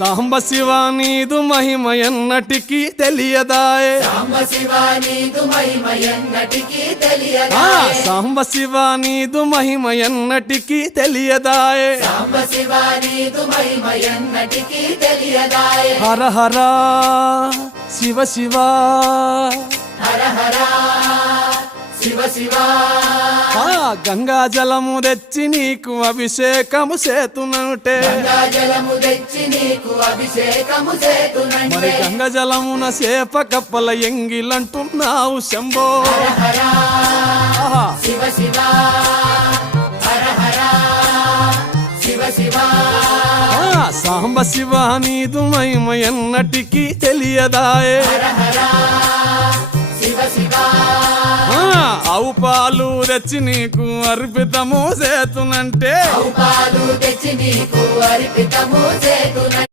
సాంబ శివ నీదు మహిమ ఎన్నటికీ తెలియదాయే సాంబ శివ నీదు మహిమ ఎన్నటికీ తెలియదాయే సాంబ శివ నీదు మహిమ ఎన్నటికీ తెలియదాయే సాంబ శివ నీదు మహిమ ఎన్నటికీ తెలియదాయే హర హర శివ శివ హర హర శివ శివ గంగా జలము తెచ్చి నీకు అభిషేకము చేతునంటే గంగా జలము తెచ్చి నీకు అభిషేకము చేతునంటే మరి గంగా జలమున సేప కప్పల ఎంగిలంటున్నావు శంభో హర హర శివ శివ హర హర శివ శివ సాంబ శివ నీదు మహిమ ఎన్నటికీ తెలియదాయే హర హర శివ శివ ఆవు పాలు తెచ్చి నీకు అర్పితము చేతునంటే పాలు తెచ్చి నీకు అర్పితము చేతునంటే